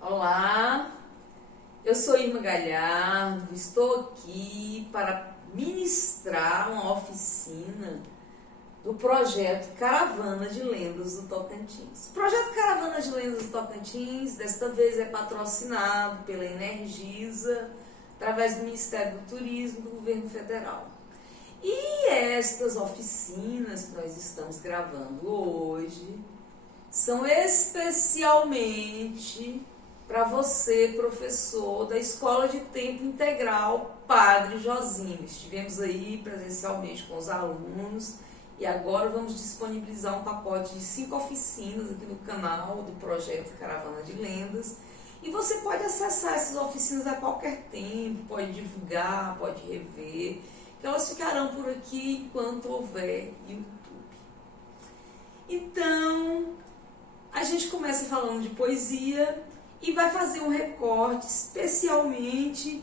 Olá, eu sou Irma Galhardo, estou aqui para ministrar uma oficina do projeto Caravana de Lendas do Tocantins. O projeto Caravana de Lendas do Tocantins, desta vez, é patrocinado pela Energisa, através do Ministério do Turismo do Governo Federal. E estas oficinas que nós estamos gravando hoje são especialmente para você, professor da Escola de Tempo Integral Padre Josinho. Estivemos aí presencialmente com os alunos e agora vamos disponibilizar um pacote de 5 oficinas aqui no canal do projeto Caravana de Lendas. E você pode acessar essas oficinas a qualquer tempo, pode divulgar, pode rever, que elas ficarão por aqui enquanto houver YouTube. Então, a gente começa falando de poesia e vai fazer um recorte especialmente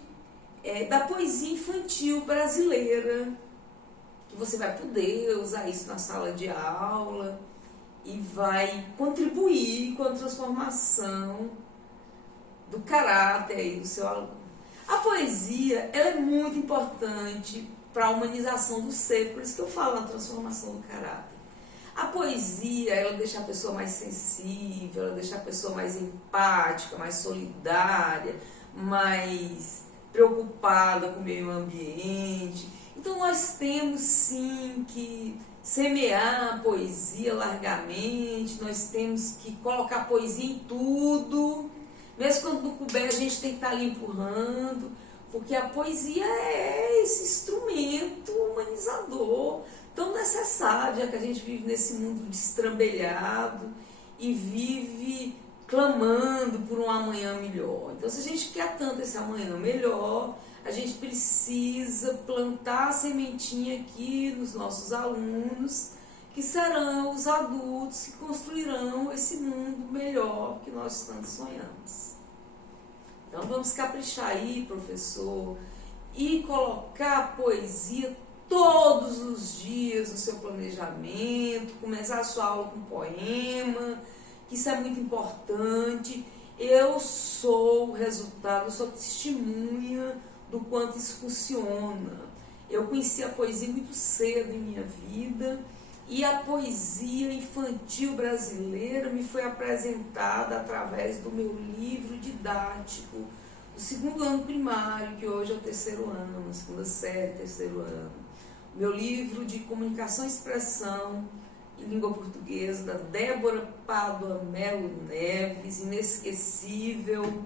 da poesia infantil brasileira, que você vai poder usar isso na sala de aula e vai contribuir com a transformação do caráter aí do seu aluno. A poesia, ela é muito importante para a humanização do ser, por isso que eu falo na transformação do caráter. A poesia, ela deixa a pessoa mais sensível, ela deixa a pessoa mais empática, mais solidária, mais preocupada com o meio ambiente. Então nós temos sim que semear a poesia largamente, nós temos que colocar a poesia em tudo, mesmo quando não couber a gente tem que estar ali empurrando, porque a poesia é esse instrumento humanizador tão necessário, já que a gente vive nesse mundo destrambelhado e vive clamando por um amanhã melhor. Então, se a gente quer tanto esse amanhã melhor, a gente precisa plantar a sementinha aqui nos nossos alunos, que serão os adultos que construirão esse mundo melhor que nós tanto sonhamos. Então, vamos caprichar aí, professor, e colocar a poesia todos os dias no seu planejamento, começar a sua aula com poema, que isso é muito importante. Eu sou o resultado, eu sou testemunha do quanto isso funciona. Eu conheci a poesia muito cedo em minha vida e a poesia infantil brasileira me foi apresentada através do meu livro didático do 2º ano primário, que hoje é o 3º ano, 2ª série, 3º ano. Meu livro de comunicação e expressão em língua portuguesa, da Débora Pádua Melo Neves, inesquecível.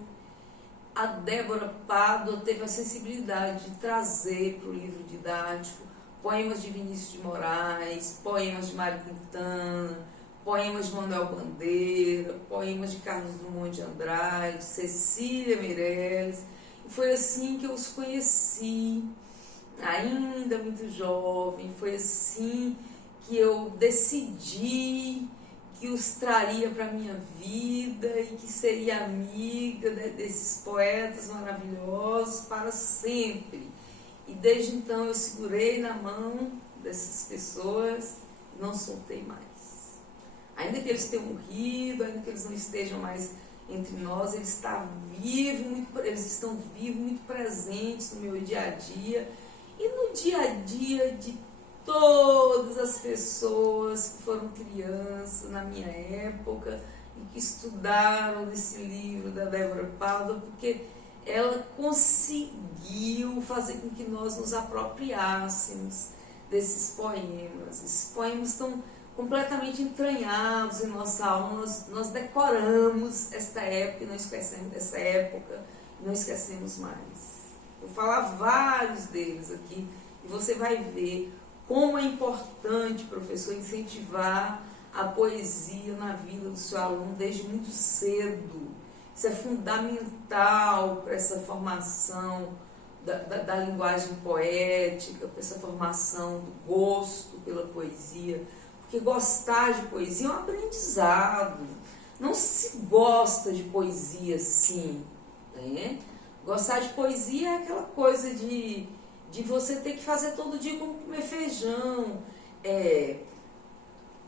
A Débora Pádua teve a sensibilidade de trazer para o livro didático poemas de Vinícius de Moraes, poemas de Mário Quintana, poemas de Manuel Bandeira, poemas de Carlos Drummond de Andrade, Cecília Meirelles. E foi assim que eu os conheci, ainda muito jovem. Foi assim que eu decidi que os traria para a minha vida e que seria amiga desses poetas maravilhosos para sempre. E desde então eu segurei na mão dessas pessoas e não soltei mais. Ainda que eles tenham morrido, ainda que eles não estejam mais entre nós, eles estão vivos, muito presentes no meu dia a dia e no dia a dia de todas as pessoas que foram crianças na minha época e que estudaram nesse livro da Débora Pádua, porque ela conseguiu fazer com que nós nos apropriássemos desses poemas. Esses poemas estão completamente entranhados em nossa alma, nós decoramos esta época e não esquecemos dessa época, e não esquecemos mais. Vou falar vários deles aqui e você vai ver como é importante, professor, incentivar a poesia na vida do seu aluno desde muito cedo. Isso é fundamental para essa formação da linguagem poética, para essa formação do gosto pela poesia. Porque gostar de poesia é um aprendizado. Não se gosta de poesia assim, né? Gostar de poesia é aquela coisa de você ter que fazer todo dia como comer feijão,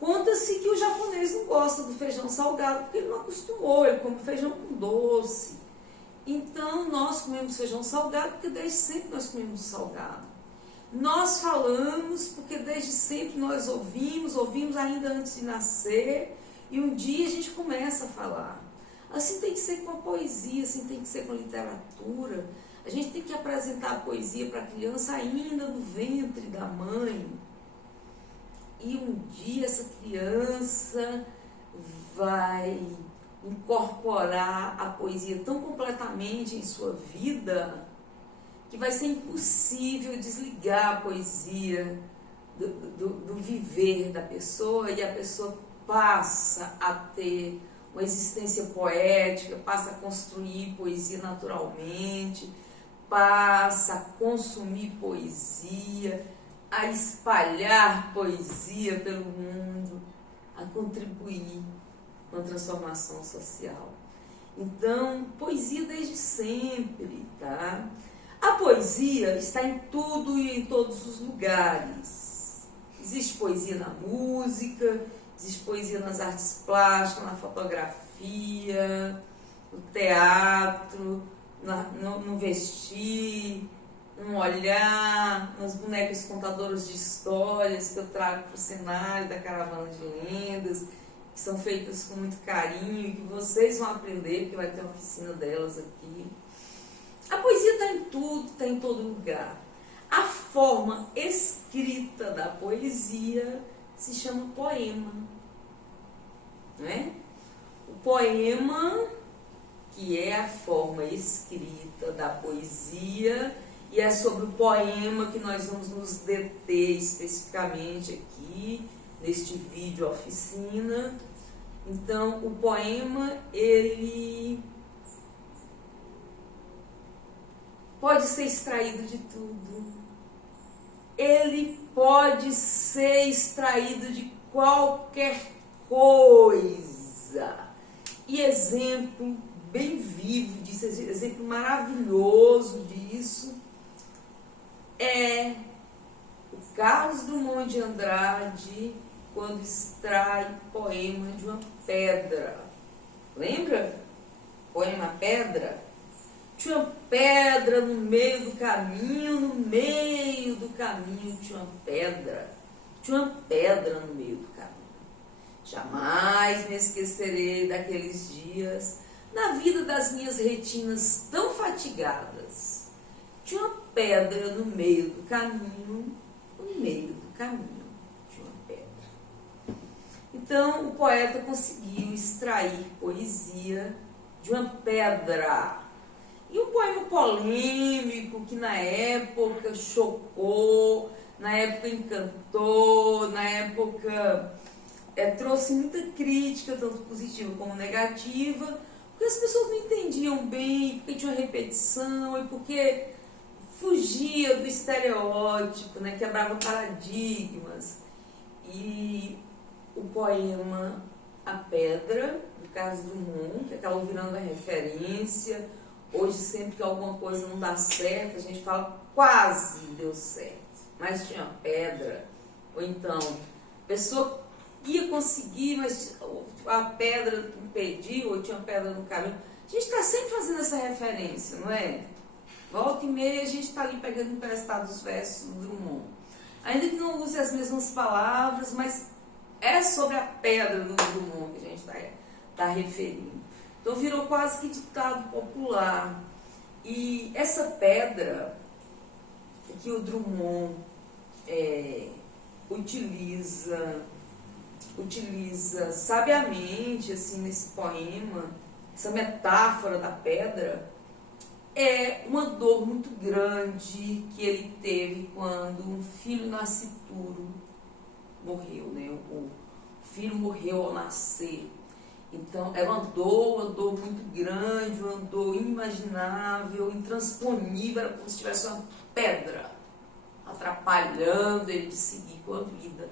Conta-se que o japonês não gosta do feijão salgado porque ele não acostumou, ele come feijão com doce. Então nós comemos feijão salgado porque desde sempre nós comemos salgado. Nós falamos porque desde sempre nós ouvimos ainda antes de nascer, e um dia a gente começa a falar. Assim tem que ser com a poesia, assim tem que ser com a literatura. A gente tem que apresentar a poesia para a criança ainda no ventre da mãe. E um dia essa criança vai incorporar a poesia tão completamente em sua vida que vai ser impossível desligar a poesia do viver da pessoa, e a pessoa passa a ter uma existência poética, passa a construir poesia naturalmente, passa a consumir poesia, a espalhar poesia pelo mundo, a contribuir com a transformação social. Então, poesia desde sempre, tá? A poesia está em tudo e em todos os lugares. Existe poesia na música, existe poesia nas artes plásticas, na fotografia, no teatro, no vestir, no olhar, nas bonecas contadoras de histórias que eu trago para o cenário da Caravana de Lendas, que são feitas com muito carinho e que vocês vão aprender, porque vai ter uma oficina delas aqui. A poesia está em tudo, está em todo lugar. A forma escrita da poesia se chama poema, não é? O poema, que é a forma escrita da poesia, e é sobre o poema que nós vamos nos deter especificamente aqui, neste vídeo oficina. Então, o poema, ele pode ser extraído de tudo. Ele pode ser extraído de qualquer coisa. E exemplo bem vivo disso, exemplo maravilhoso disso, é o Carlos Drummond de Andrade, quando extrai poema de uma pedra. Lembra? Poema Pedra? Tinha uma pedra no meio do caminho, tinha uma pedra. Tinha uma pedra no meio do caminho. Jamais me esquecerei daqueles dias, na vida das minhas retinas tão fatigadas. Tinha uma pedra no meio do caminho, tinha uma pedra. Então, o poeta conseguiu extrair poesia de uma pedra. E um poema polêmico que na época chocou, na época encantou, na época trouxe muita crítica, tanto positiva como negativa, porque as pessoas não entendiam bem, porque tinha uma repetição e porque fugia do estereótipo, né, quebrava paradigmas. E o poema A Pedra, do Carlos Drummond, que acabou virando a referência. Hoje, sempre que alguma coisa não dá certo, a gente fala quase deu certo, mas tinha pedra. Ou então, a pessoa ia conseguir, mas a pedra impediu, ou tinha uma pedra no caminho. A gente está sempre fazendo essa referência, não é? Volta e meia a gente está ali pegando emprestado os versos do Drummond. Ainda que não use as mesmas palavras, mas é sobre a pedra do Drummond que a gente está referindo. Então virou quase que ditado popular. E essa pedra que o Drummond utiliza sabiamente assim, nesse poema, essa metáfora da pedra, é uma dor muito grande que ele teve quando um filho nascituro morreu, né? O filho morreu ao nascer. Então, era uma dor muito grande, uma dor inimaginável, intransponível, era como se tivesse uma pedra atrapalhando ele de seguir com a vida.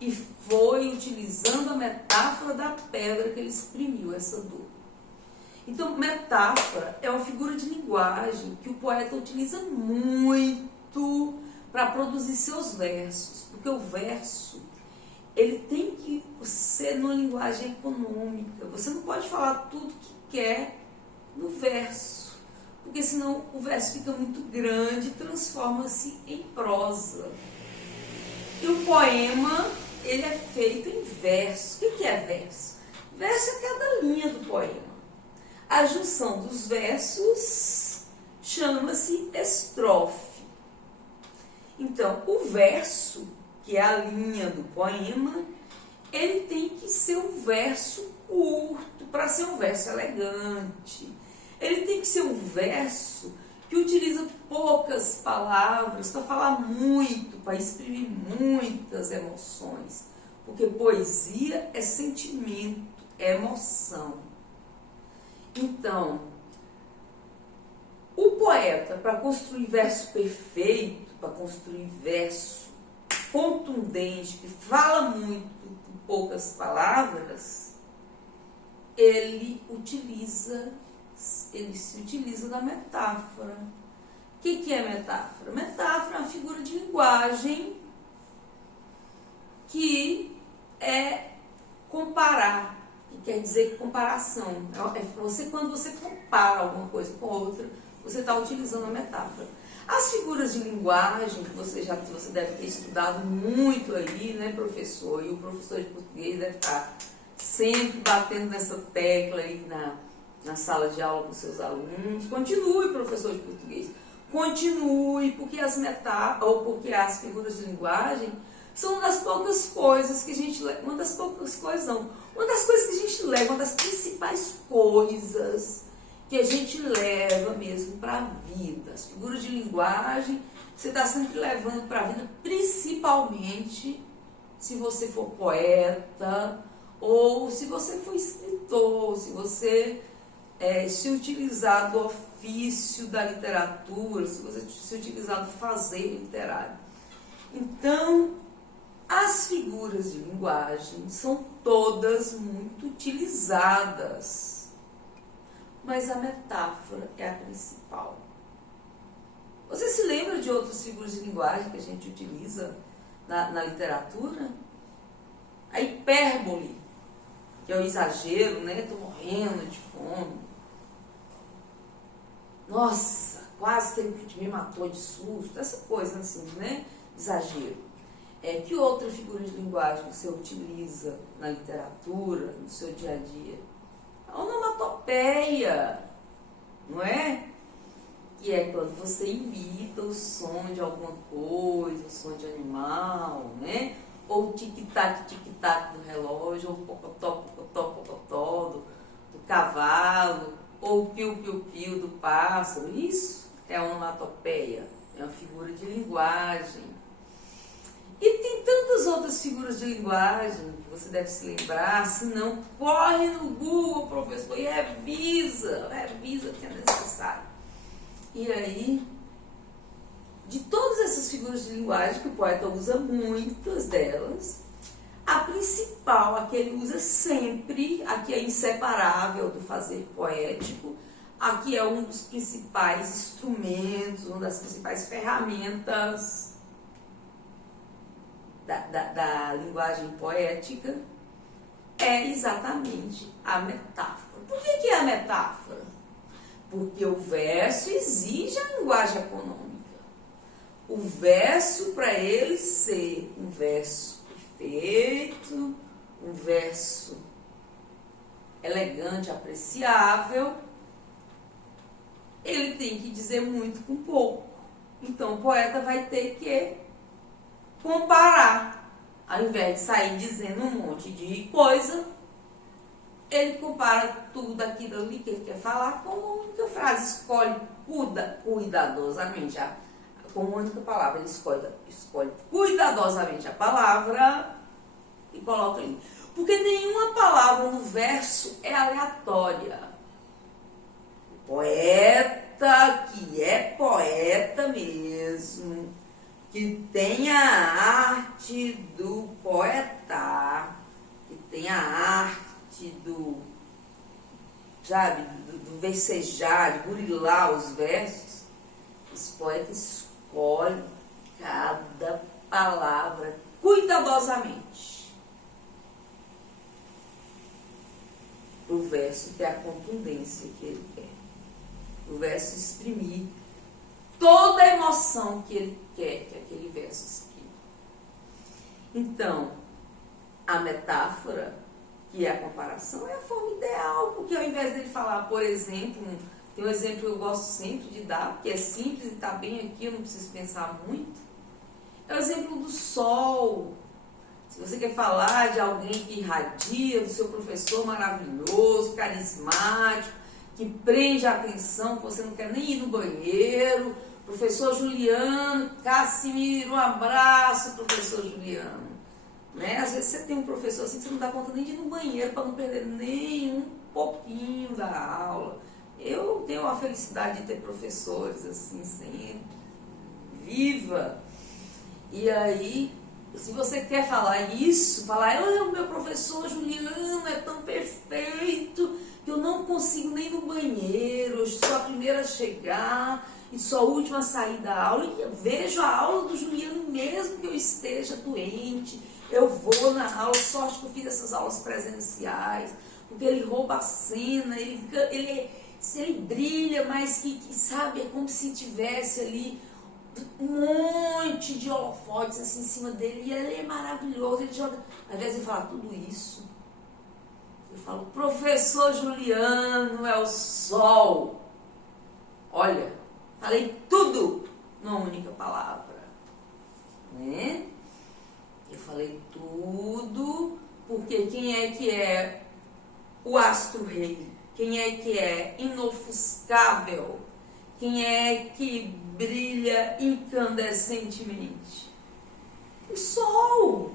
E foi utilizando a metáfora da pedra que ele exprimiu essa dor. Então, metáfora é uma figura de linguagem que o poeta utiliza muito para produzir seus versos, porque o verso, ele tem que ser numa linguagem econômica. Você não pode falar tudo que quer no verso, porque senão o verso fica muito grande e transforma-se em prosa. E o poema, ele é feito em verso. O que é verso? Verso é cada linha do poema. A junção dos versos chama-se estrofe. Então, o verso, que é a linha do poema, ele tem que ser um verso curto, para ser um verso elegante. Ele tem que ser um verso que utiliza poucas palavras para falar muito, para exprimir muitas emoções. Porque poesia é sentimento, é emoção. Então, o poeta, para construir verso perfeito, para construir verso contundente, que fala muito com poucas palavras, ele se utiliza da metáfora. O que é metáfora? Metáfora é uma figura de linguagem que é comparar, que quer dizer comparação. Quando você compara alguma coisa com outra, você está utilizando a metáfora. As figuras de linguagem, que você deve ter estudado muito aí, né, professor? E o professor de português deve estar sempre batendo nessa tecla aí na sala de aula com seus alunos. Continue, professor de português. Continue, porque as figuras de linguagem são uma das poucas coisas que a gente leva. Uma das poucas coisas não. Uma das coisas que a gente leva, uma das principais coisas que a gente leva mesmo para a vida. As figuras de linguagem você está sempre levando para a vida, principalmente se você for poeta ou se você for escritor, se você se utilizar do ofício da literatura, se você se utilizar do fazer literário. Então, as figuras de linguagem são todas muito utilizadas, mas a metáfora é a principal. Você se lembra de outras figuras de linguagem que a gente utiliza na literatura? A hipérbole, que é o exagero, né? Estou morrendo de fome. Nossa, quase que ele me matou de susto. Essa coisa assim, né? Exagero. Que outra figura de linguagem você utiliza na literatura, no seu dia a dia? A onomatopeia, não é? Que é quando você imita o som de alguma coisa, o som de animal, né? Ou o tic-tac do relógio, ou o pocotó do cavalo, ou o piu-piu-piu do pássaro. Isso é onomatopeia, é uma figura de linguagem. E tem tantas outras figuras de linguagem que você deve se lembrar, se não, corre no Google, professor, e revisa que é necessário. E aí, de todas essas figuras de linguagem, que o poeta usa muitas delas, a principal, a que ele usa sempre, a que é inseparável do fazer poético, a que é um dos principais instrumentos, uma das principais ferramentas da linguagem poética, é exatamente a metáfora. Por que é a metáfora? Porque o verso exige a linguagem econômica. O verso, para ele ser um verso perfeito, um verso elegante, apreciável, ele tem que dizer muito com pouco. Então, o poeta vai ter que comparar. Ao invés de sair dizendo um monte de coisa, ele compara tudo aquilo ali que ele quer falar com uma única frase. Escolhe cuidadosamente, com uma única palavra. Ele escolhe cuidadosamente a palavra e coloca ali. Porque nenhuma palavra no verso é aleatória. O poeta, que é poeta mesmo, que tem a arte do poetar, que tem a arte do versejar, de burilar os versos, esse poeta escolhe cada palavra cuidadosamente. para o verso ter a contundência que ele quer. O verso exprimir toda a emoção que ele quer que aquele verso exprima. Então, a metáfora, que é a comparação, é a forma ideal, porque ao invés dele falar, por exemplo, tem um exemplo que eu gosto sempre de dar, porque é simples e está bem aqui, eu não preciso pensar muito, é o exemplo do sol. Se você quer falar de alguém que irradia, do seu professor maravilhoso, carismático, que prende a atenção, que você não quer nem ir no banheiro, professor Juliano, Cassimiro, um abraço, professor Juliano. Né? Às vezes você tem um professor assim que você não dá conta nem de ir no banheiro para não perder nem um pouquinho da aula. Eu tenho a felicidade de ter professores assim sempre. Viva! E aí, se você quer falar isso, falar, o meu professor Juliano é tão perfeito que eu não consigo nem ir no banheiro, eu sou a primeira a chegar e sou a última a sair da aula e eu vejo a aula do Juliano mesmo que eu esteja doente. Eu vou na aula, sorte que eu fiz essas aulas presenciais, porque ele rouba a cena, ele brilha, mas que sabe, é como se tivesse ali um monte de holofotes assim em cima dele, e ele é maravilhoso, ele joga. Às vezes ele fala tudo isso. Eu falo, professor Juliano é o sol. Olha, falei tudo numa única palavra, né? Eu falei tudo, porque quem é que é o astro-rei? Quem é que é inofuscável? Quem é que brilha incandescentemente? O sol.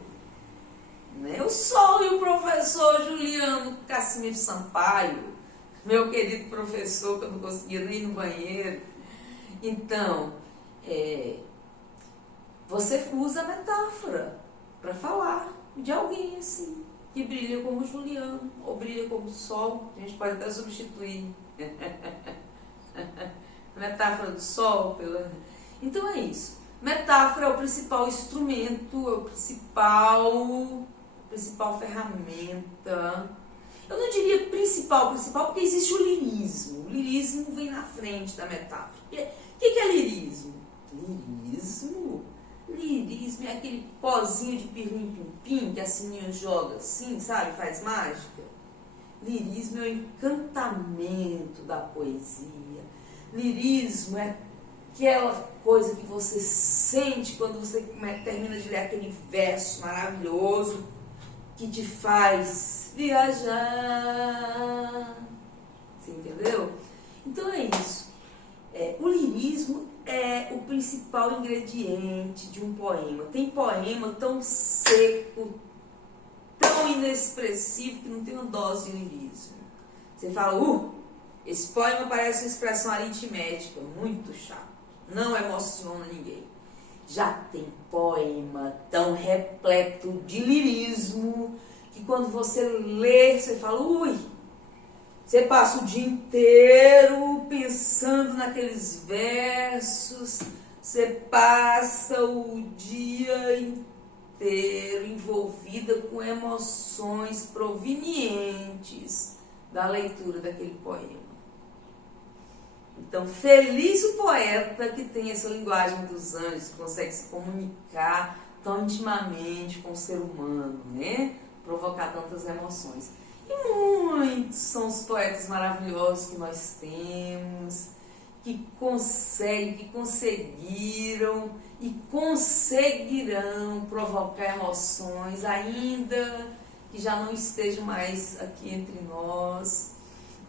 Né? O sol. E o professor Juliano Cassimiro Sampaio, meu querido professor, que eu não conseguia nem ir no banheiro. Então, você usa a metáfora para falar de alguém assim, que brilha como o Juliano, ou brilha como o sol. A gente pode até substituir a metáfora do sol pela... Então é isso. Metáfora é o principal instrumento, é o principal ferramenta. Eu não diria principal, porque existe o lirismo. O lirismo vem na frente da metáfora. O que é lirismo? Lirismo é aquele pozinho de pirlim-pim-pim que a Sininha joga assim, sabe? Faz mágica. Lirismo é o encantamento da poesia. Lirismo é aquela coisa que você sente quando você termina de ler aquele verso maravilhoso que te faz viajar. Você entendeu? Então é isso. O lirismo é o principal ingrediente de um poema. Tem poema tão seco, tão inexpressivo, que não tem uma dose de lirismo. Você fala, esse poema parece uma expressão aritmética, muito chato, não emociona ninguém. Já tem poema tão repleto de lirismo, que quando você lê, você fala, você passa o dia inteiro pensando naqueles versos, você passa o dia inteiro envolvida com emoções provenientes da leitura daquele poema. Então, feliz o poeta que tem essa linguagem dos anjos, que consegue se comunicar tão intimamente com o ser humano, né? Provocar tantas emoções. E muitos são os poetas maravilhosos que nós temos, que conseguiram e conseguirão provocar emoções, ainda que já não estejam mais aqui entre nós.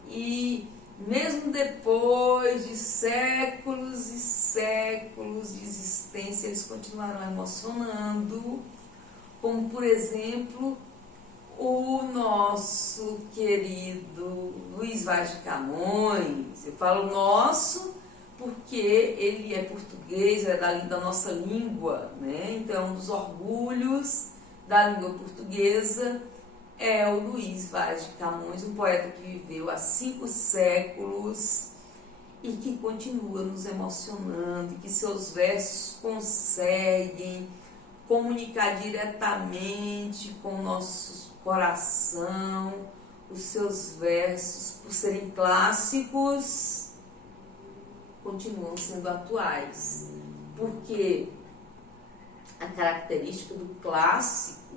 E mesmo depois de séculos e séculos de existência, eles continuarão emocionando, como, por exemplo, o nosso querido Luiz Vaz de Camões. Eu falo nosso porque ele é português, é da nossa língua, né? Então é um dos orgulhos da língua portuguesa, é o Luiz Vaz de Camões, um poeta que viveu há 5 séculos e que continua nos emocionando, e que seus versos conseguem comunicar diretamente com o nosso coração, os seus versos, por serem clássicos, continuam sendo atuais. Porque a característica do clássico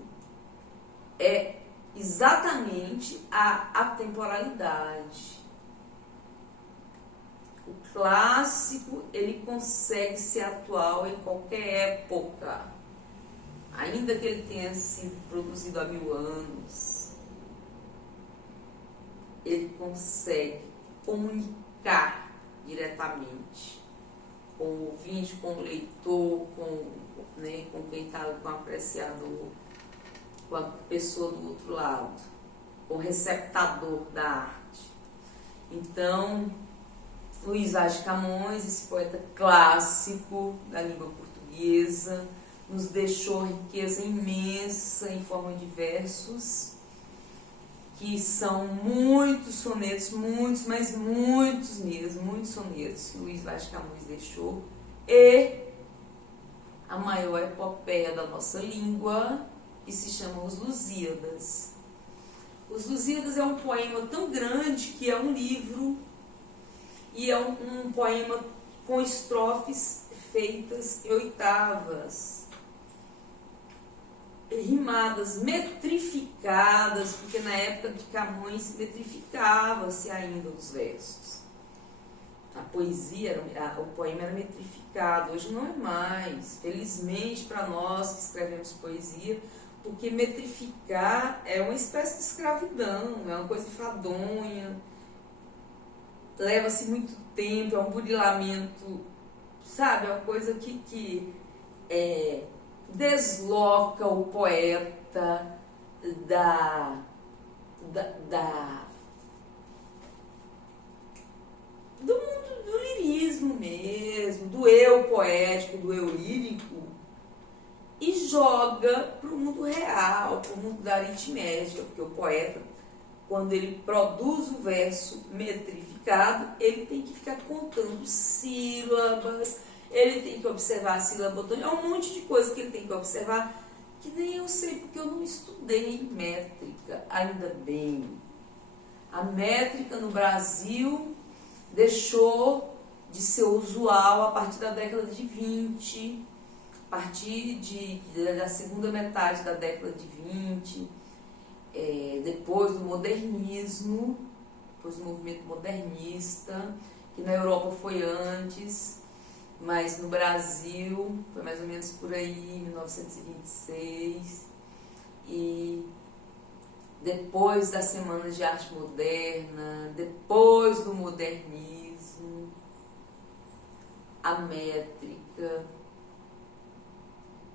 é exatamente a atemporalidade. O clássico, ele consegue ser atual em qualquer época, ainda que ele tenha sido produzido há 1000 anos. Ele consegue comunicar diretamente com o ouvinte, com o leitor, com quem está, com o apreciador, com a pessoa do outro lado, com o receptador da arte. Então, Luiz Vaz de Camões, esse poeta clássico da língua portuguesa, nos deixou riqueza imensa em forma de versos, que são muitos sonetos, muitos, mas muitos mesmo, muitos sonetos que Luiz Vaz de Camões deixou, e a maior epopeia da nossa língua, que se chama Os Lusíadas. Os Lusíadas é um poema tão grande que é um livro, e é um poema com estrofes feitas em oitavas, rimadas, metrificadas, porque na época de Camões metrificava-se ainda os versos. A poesia, o poema era metrificado, hoje não é mais, felizmente para nós que escrevemos poesia, porque metrificar é uma espécie de escravidão, é uma coisa enfadonha, leva-se muito tempo, é um burilamento, sabe, é uma coisa que desloca o poeta do mundo do lirismo mesmo, do eu poético, do eu lírico, e joga para o mundo real, para o mundo da aritmética, porque o poeta, quando ele produz o verso metrificado, ele tem que ficar contando sílabas, ele tem que observar a sílaba, é um monte de coisa que ele tem que observar, que nem eu sei, porque eu não estudei métrica, ainda bem. A métrica no Brasil deixou de ser usual a partir da década de 20, a partir da segunda metade da década de 20, depois do modernismo, depois do movimento modernista, que na Europa foi antes, mas no Brasil foi mais ou menos por aí, 1926, e depois das Semanas de Arte Moderna, depois do modernismo, a métrica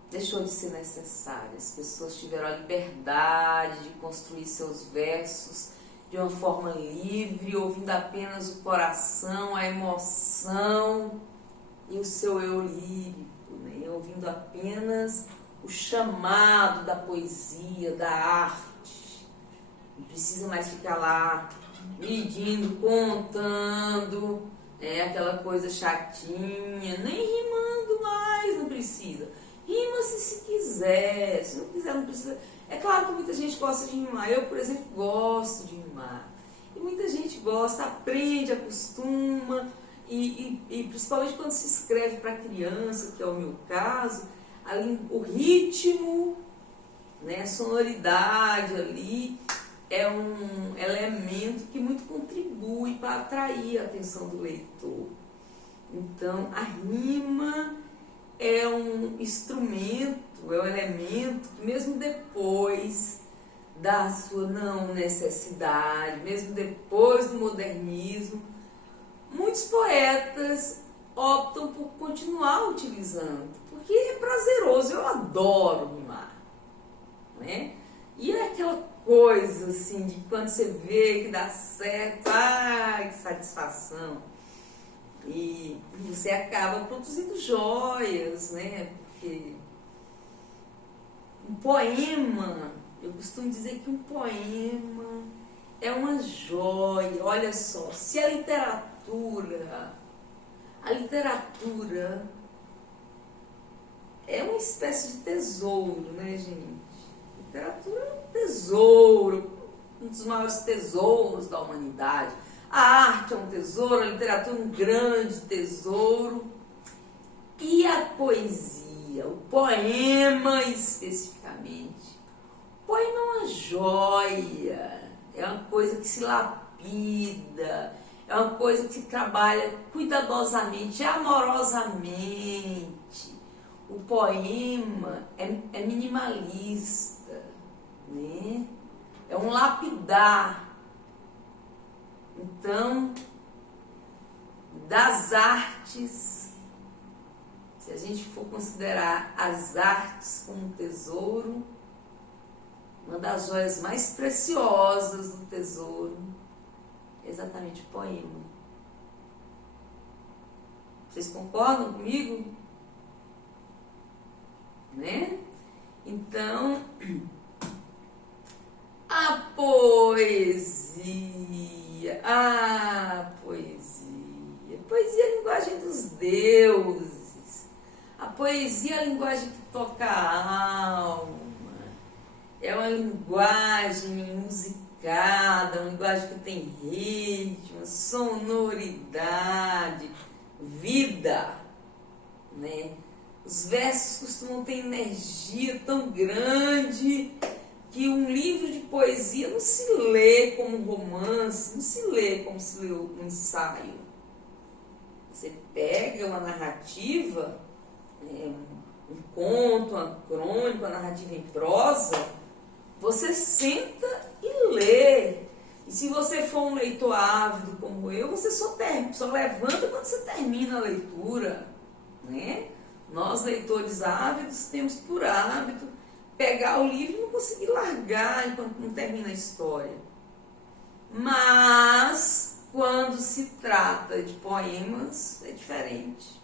deixou de ser necessária. As pessoas tiveram a liberdade de construir seus versos de uma forma livre, ouvindo apenas o coração, a emoção e o seu eu lírico, né? Ouvindo apenas o chamado da poesia, da arte. Não precisa mais ficar lá medindo, contando, aquela coisa chatinha, nem rimando mais, não precisa. Rima-se se quiser, se não quiser, não precisa. É claro que muita gente gosta de rimar, eu, por exemplo, gosto de rimar. E muita gente gosta, aprende, acostuma, e principalmente quando se escreve para criança, que é o meu caso, o ritmo, né, a sonoridade ali é um elemento que muito contribui para atrair a atenção do leitor. Então, a rima é um instrumento, é um elemento que mesmo depois da sua não necessidade, mesmo depois do modernismo, muitos poetas optam por continuar utilizando, porque é prazeroso, eu adoro rimar, né? E é aquela coisa assim, de quando você vê que dá certo, ai, que satisfação! E você acaba produzindo joias, né? Porque um poema, eu costumo dizer que um poema é uma joia. Olha só, se a literatura é uma espécie de tesouro, né, gente? Literatura é um tesouro. um dos maiores tesouros da humanidade. A arte é um tesouro, a literatura é um grande tesouro. E a poesia, o poema especificamente. O poema é uma joia, é uma coisa que se lapida, é uma coisa que se trabalha cuidadosamente, amorosamente. O poema é minimalista, né? É um lapidar. Então, das artes, se a gente for considerar as artes como um tesouro, uma das joias mais preciosas do tesouro é exatamente o poema. Vocês concordam comigo? Né? Então, a poesia, a poesia é a linguagem dos deuses, a poesia é a linguagem que toca a alma, é uma linguagem musicada, uma linguagem que tem ritmo, sonoridade, vida, né? Os versos costumam ter energia tão grande que um livro de poesia não se lê como um romance, não se lê como se lê um ensaio. Você pega uma narrativa, um conto, uma crônica, uma narrativa em prosa, você senta e lê. E se você for um leitor ávido como eu, você só levanta quando você termina a leitura, né? Nós, leitores ávidos, temos por hábito pegar o livro e não conseguir largar enquanto não termina a história. Mas, quando se trata de poemas, é diferente,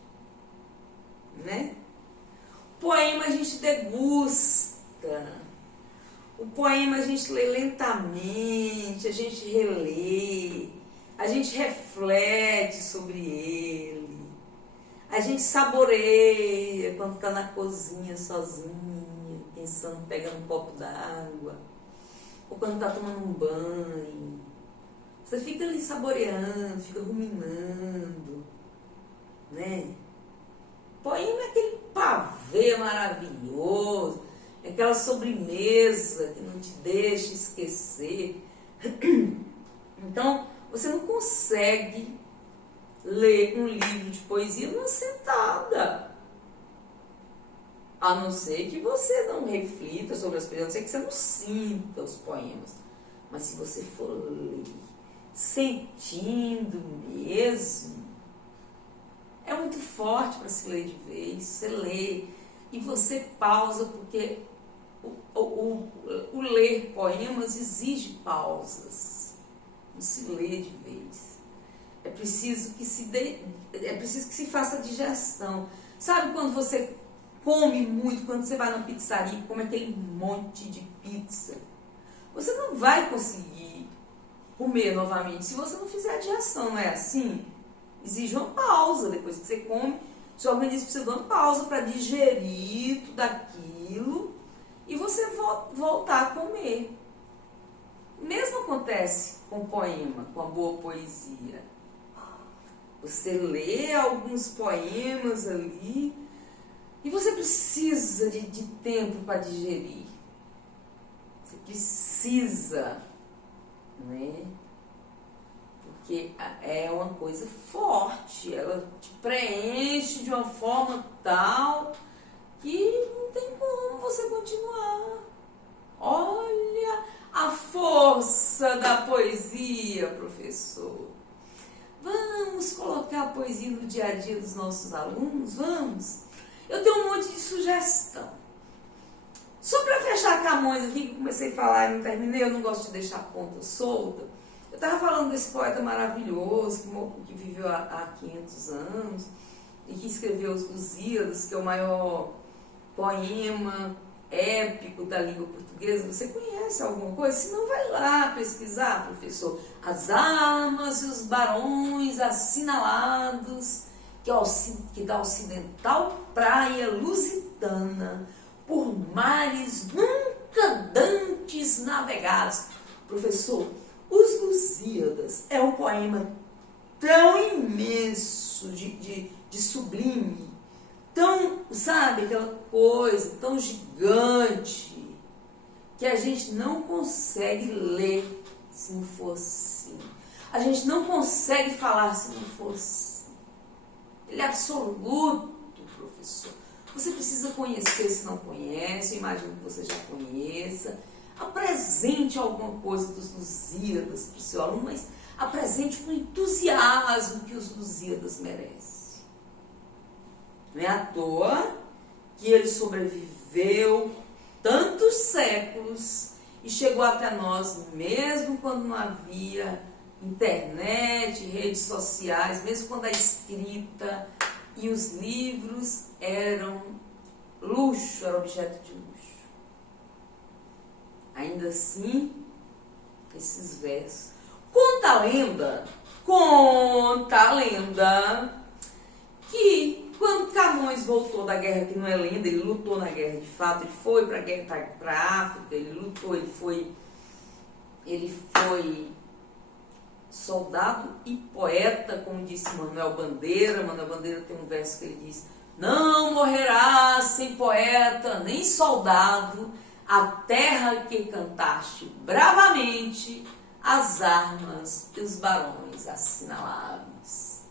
né? Poema a gente degusta, o poema a gente lê lentamente, a gente relê, a gente reflete sobre ele. A gente saboreia quando está na cozinha sozinha, pensando, pegando um copo d'água, ou quando está tomando um banho. Você fica ali saboreando, fica ruminando, né? Poema é aquele pavê maravilhoso, é aquela sobremesa que não te deixa esquecer. Então, você não consegue ler um livro de poesia numa sentada. A não ser que você não reflita sobre as coisas, a não ser que você não sinta os poemas. Mas se você for ler sentindo mesmo, é muito forte para se ler de vez. Você lê e você pausa, porque o ler poemas exige pausas. Não se lê de vez. É preciso que se faça digestão. Sabe quando você come muito, quando você vai na pizzaria e come aquele monte de pizza? Você não vai conseguir comer novamente se você não fizer a digestão, não é assim? Exige uma pausa. Depois que você come, seu organismo precisa de uma pausa para digerir tudo aquilo e você voltar a comer. O mesmo acontece com o poema, com a boa poesia. Você lê alguns poemas ali e você precisa de tempo para digerir. Você precisa, né? Porque é uma coisa forte, ela te preenche de uma forma tal que não tem como você continuar. Olha a força da poesia, professor. Vamos colocar a poesia no dia a dia dos nossos alunos? Vamos? Eu tenho um monte de sugestão. Só para fechar Camões aqui, que comecei a falar e não terminei, eu não gosto de deixar a ponta solta. Eu estava falando desse poeta maravilhoso, que viveu há 500 anos, e que escreveu os Lusíadas, que é o maior poema épico da língua portuguesa. Você conhece alguma coisa? Se não, vai lá pesquisar, professor. As armas e os barões assinalados que da ocidental praia lusitana, por mares nunca dantes navegados. Professor, Os Lusíadas é um poema tão imenso, de sublime, tão, sabe, aquela coisa tão gigante, que a gente não consegue ler se não for assim. A gente não consegue falar se não for assim. Ele é absoluto, professor. Você precisa conhecer se não conhece, eu imagino que você já conheça. Apresente alguma coisa dos Lusíadas para o seu aluno, mas apresente com entusiasmo que os Lusíadas merecem. Não é à toa que ele sobreviveu tantos séculos e chegou até nós, mesmo quando não havia internet, redes sociais, mesmo quando a escrita e os livros eram luxo, era objeto de luxo. Ainda assim, esses versos. Conta a lenda, que quando Camões voltou da guerra, que não é lenda, ele lutou na guerra de fato, ele foi para a guerra, para a África, ele lutou, ele foi soldado e poeta, como disse Manuel Bandeira. Manuel Bandeira tem um verso que ele diz: não morrerás sem poeta nem soldado, a terra que cantaste bravamente, as armas e os barões assinaláveis.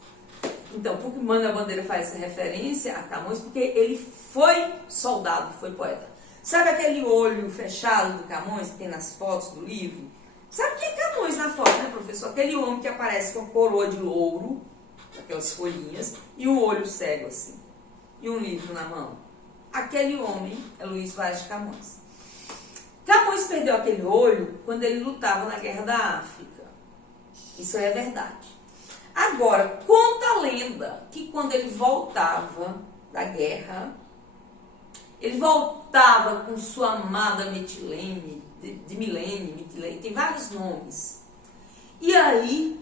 Então, por que Manuel Bandeira faz essa referência a Camões? Porque ele foi soldado, foi poeta. Sabe aquele olho fechado do Camões que tem nas fotos do livro? Sabe quem é Camões na foto, né, professor? Aquele homem que aparece com a coroa de louro, aquelas folhinhas, e um olho cego assim, e um livro na mão. Aquele homem é Luís Vaz de Camões. Camões perdeu aquele olho quando ele lutava na Guerra da África. Isso é verdade. Agora, conta a lenda que quando ele voltava da guerra, ele voltava com sua amada Mitilene, de Milene, Mitilene, tem vários nomes. E aí,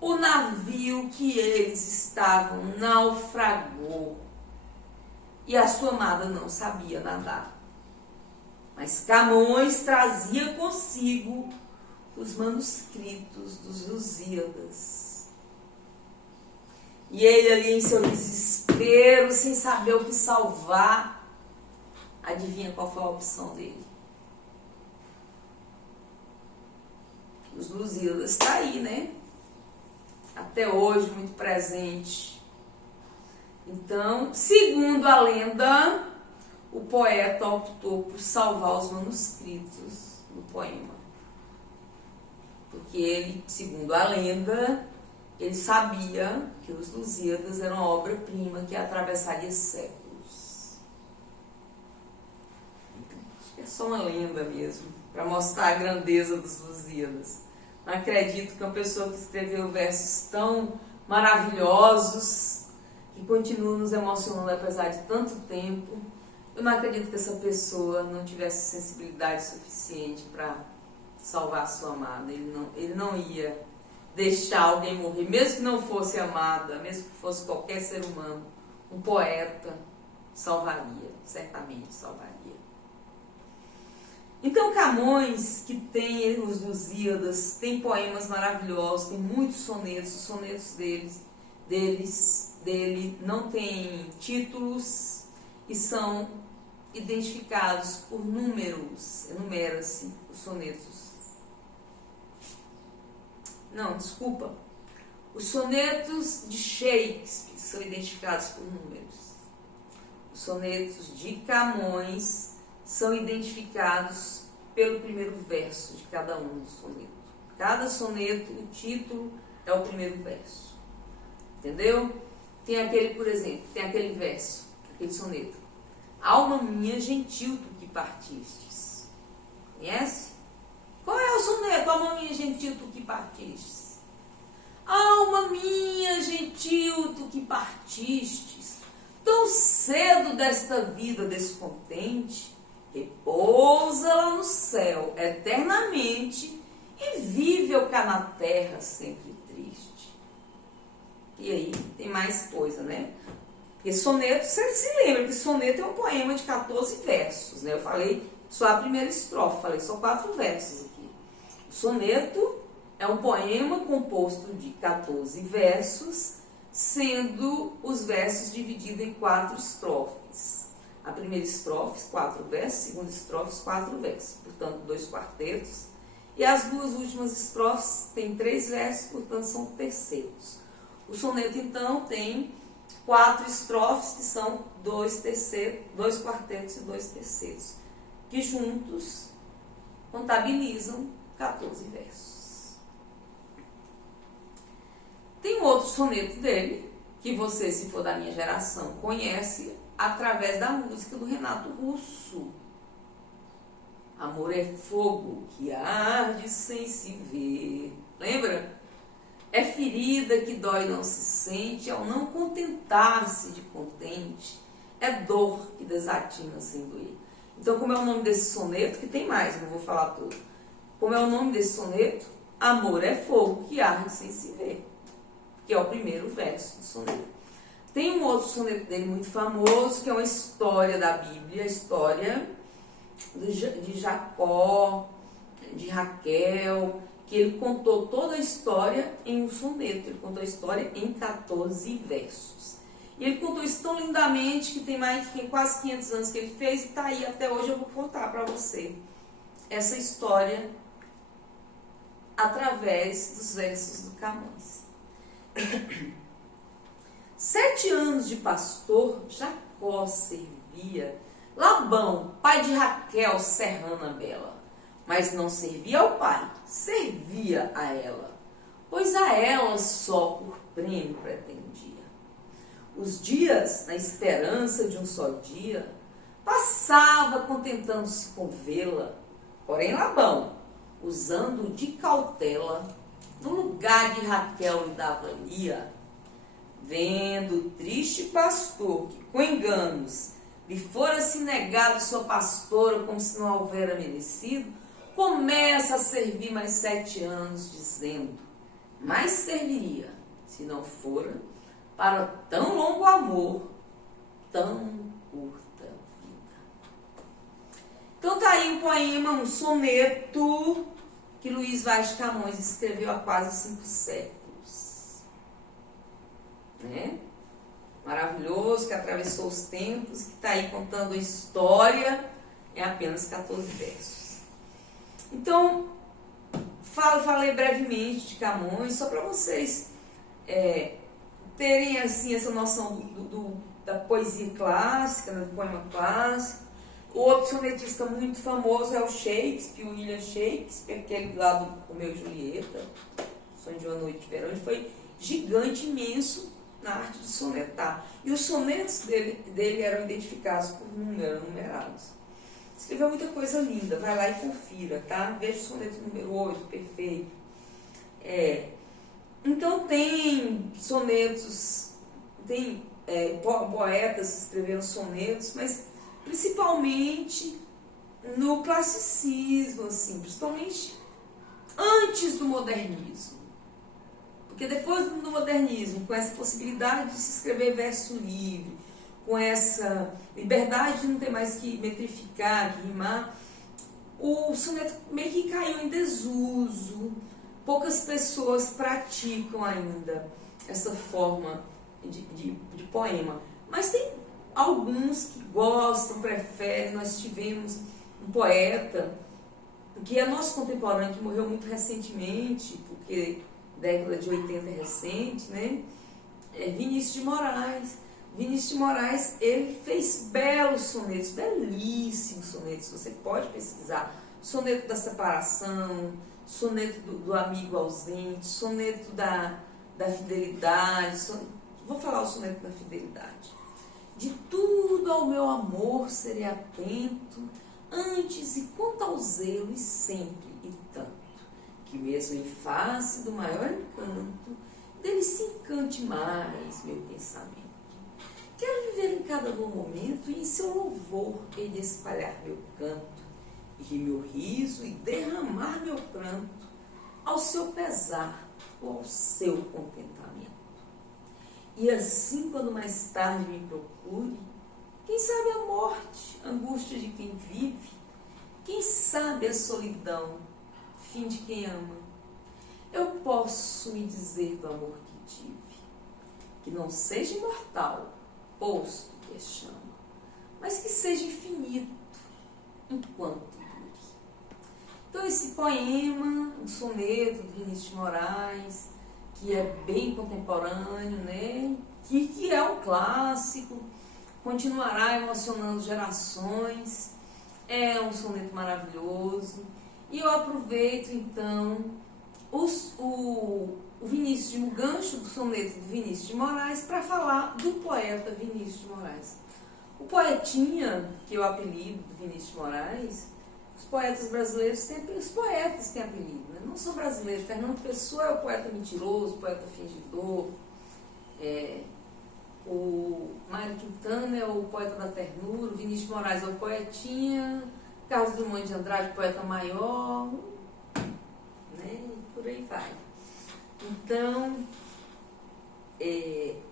o navio que eles estavam naufragou e a sua amada não sabia nadar. Mas Camões trazia consigo os manuscritos dos Lusíadas. E ele ali em seu desespero, sem saber o que salvar, adivinha qual foi a opção dele? Os Lusíadas está aí, né? Até hoje, muito presente. Então, segundo a lenda, o poeta optou por salvar os manuscritos do poema. Porque ele, segundo a lenda, ele sabia que os Lusíadas eram uma obra-prima que atravessaria séculos. Acho que é só uma lenda mesmo, para mostrar a grandeza dos Lusíadas. Não acredito que uma pessoa que escreveu versos tão maravilhosos, que continuam nos emocionando apesar de tanto tempo, eu não acredito que essa pessoa não tivesse sensibilidade suficiente para salvar a sua amada. Ele não ia deixar alguém morrer, mesmo que não fosse amada, mesmo que fosse qualquer ser humano. Um poeta salvaria, certamente salvaria. Então Camões, que tem os Lusíadas, tem poemas maravilhosos, tem muitos sonetos. Os sonetos dele não têm títulos e são identificados por números. Enumera-se os sonetos. Não, desculpa. Os sonetos de Shakespeare são identificados por números. Os sonetos de Camões são identificados pelo primeiro verso de cada um dos sonetos. Cada soneto, o título é o primeiro verso. Entendeu? Tem aquele, por exemplo, tem aquele verso, aquele soneto. Alma minha, gentil tu que partistes. Conhece? Qual é o soneto? Alma minha, gentil tu que partistes. Alma minha, gentil tu que partistes. Tão cedo desta vida descontente, repousa lá no céu eternamente e vive eu cá na terra sempre triste. E aí tem mais coisa, né? Porque soneto, você se lembra que soneto é um poema de 14 versos, né? Eu falei só a primeira estrofe, falei só 4 versos aqui. Soneto é um poema composto de 14 versos, sendo os versos divididos em 4 estrofes. A primeira estrofe, 4 versos, a segunda estrofe, 4 versos, portanto, 2 quartetos. E as 2 últimas estrofes têm 3 versos, portanto, são tercetos. O soneto, então, tem 4 estrofes, que são 2 quartetos e 2 tercetos, que juntos contabilizam 14 versos. Tem um outro soneto dele, que você, se for da minha geração, conhece através da música do Renato Russo. Amor é fogo que arde sem se ver. Lembra? É ferida que dói e não se sente ao não contentar-se de contente. É dor que desatina sem doer. Então, como é o nome desse soneto, que tem mais, não vou falar tudo. Como é o nome desse soneto? Amor é fogo que arde sem se ver. Que é o primeiro verso do soneto. Tem um outro soneto dele muito famoso, que é uma história da Bíblia, a história de Jacó, de Raquel, que ele contou toda a história em um soneto. Ele contou a história em 14 versos. E ele contou isso tão lindamente que tem quase 500 anos que ele fez e está aí até hoje. Eu vou contar para você essa história através dos versos do Camões. 7 anos de pastor, Jacó servia Labão, pai de Raquel, serrana bela. Mas não servia ao pai, servia a ela, pois a ela só por prêmio pretendia. Os dias, na esperança de um só dia, passava contentando-se com vê-la. Porém Labão, usando de cautela, no lugar de Raquel lhe dava Lia. Vendo o triste pastor que com enganos lhe fora-se negado sua pastora como se não a houvera merecido, começa a servir mais 7 anos, dizendo, mais serviria, se não fora, para tão longo amor, tão curta vida. Então tá aí um poema, um soneto, que Luiz Vaz de Camões escreveu há quase 5 séculos. Né? Maravilhoso, que atravessou os tempos, que está aí contando a história em apenas 14 versos. Então, falei brevemente de Camões, só para vocês terem assim, essa noção da poesia clássica, né, do poema clássico. O outro sonetista muito famoso é o Shakespeare, o William Shakespeare, aquele lá do Romeu e Julieta, Sonho de uma Noite de Verão. Ele foi gigante, imenso na arte de sonetar. E os sonetos dele eram identificados por número, numerados. Escreveu muita coisa linda, vai lá e confira, tá? Veja o soneto número 8, perfeito. Então tem sonetos, tem poetas que escreveram sonetos, mas principalmente no classicismo, assim, principalmente antes do modernismo. Porque depois do modernismo, com essa possibilidade de se escrever verso livre, com essa liberdade de não ter mais que metrificar, que rimar, o soneto meio que caiu em desuso. Poucas pessoas praticam ainda essa forma de poema. Mas tem alguns que gostam, preferem. Nós tivemos um poeta que é nosso contemporâneo, que morreu muito recentemente, porque década de 80 é recente, né? Vinícius de Moraes. Vinícius de Moraes, ele fez belos sonetos, belíssimos sonetos, você pode pesquisar. Soneto da separação, soneto do amigo ausente, soneto da fidelidade, vou falar o soneto da fidelidade. De tudo ao meu amor serei atento, antes e quanto ao zelo e sempre e tanto, que mesmo em face do maior encanto, dele se encante mais meu pensamento. Quero viver em cada bom momento e em seu louvor hei de espalhar meu canto, e rir meu riso e derramar meu pranto, ao seu pesar ou ao seu contentamento. E assim, quando mais tarde me procure, quem sabe a morte, angústia de quem vive, quem sabe a solidão, fim de quem ama. Eu posso me dizer do amor que tive, que não seja imortal, posto que chama, mas que seja infinito, enquanto dure. Então esse poema, um soneto do Vinícius de Moraes, que é bem contemporâneo, né? que é um clássico, continuará emocionando gerações, é um soneto maravilhoso. E eu aproveito então o gancho do soneto do Vinícius de Moraes para falar do poeta Vinícius de Moraes. O poetinha, que eu apelido do Vinícius de Moraes, os poetas brasileiros os poetas têm apelido, né? Não são brasileiros. Fernando Pessoa é o poeta mentiroso, o poeta fingidor. O Mário Quintana é o poeta da ternura, o Vinícius de Moraes é o poetinha, Carlos Drummond de Andrade, poeta maior, né? Por aí vai. Então,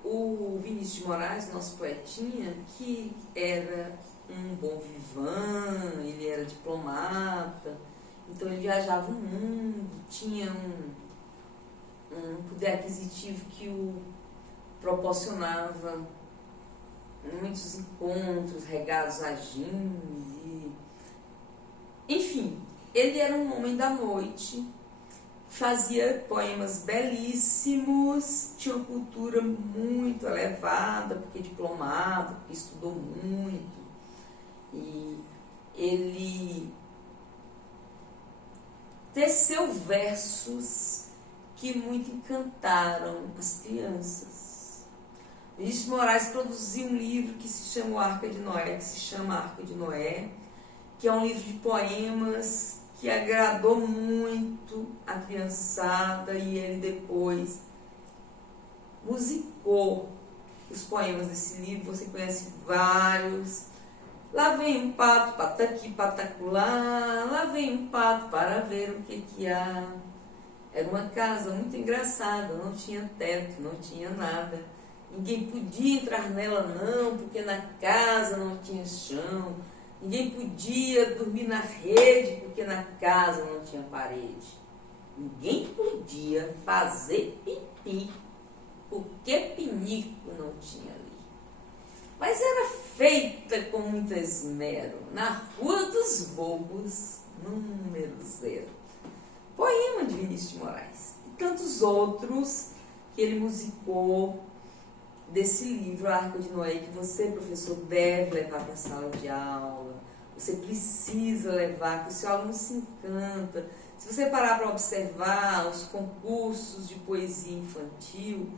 o Vinícius de Moraes, nosso poetinha, que era um bom vivan, ele era diplomata, então ele viajava o mundo, tinha um poder aquisitivo que o proporcionava muitos encontros regados a gin, enfim, ele era um homem da noite, fazia poemas belíssimos, tinha uma cultura muito elevada, porque diplomado, porque estudou muito, e ele teceu versos que muito encantaram as crianças. Vinícius de Moraes produziu um livro que se chama Arca de Noé, que é um livro de poemas que agradou muito a criançada, e ele depois musicou os poemas desse livro. Você conhece vários. Lá vem um pato, pataqui, pataculá, lá vem um pato para ver o que há. Era uma casa muito engraçada, não tinha teto, não tinha nada. Ninguém podia entrar nela não, porque na casa não tinha chão. Ninguém podia dormir na rede, porque na casa não tinha parede. Ninguém podia fazer pipi, porque pinico não tinha ali. Mas era feita com muito esmero, na Rua dos Bobos, número 0. Poema de Vinícius de Moraes. E tantos outros que ele musicou desse livro, a Arca de Noé, que você, professor, deve levar para a sala de aula. Você precisa levar, que o seu aluno se encanta. Se você parar para observar os concursos de poesia infantil,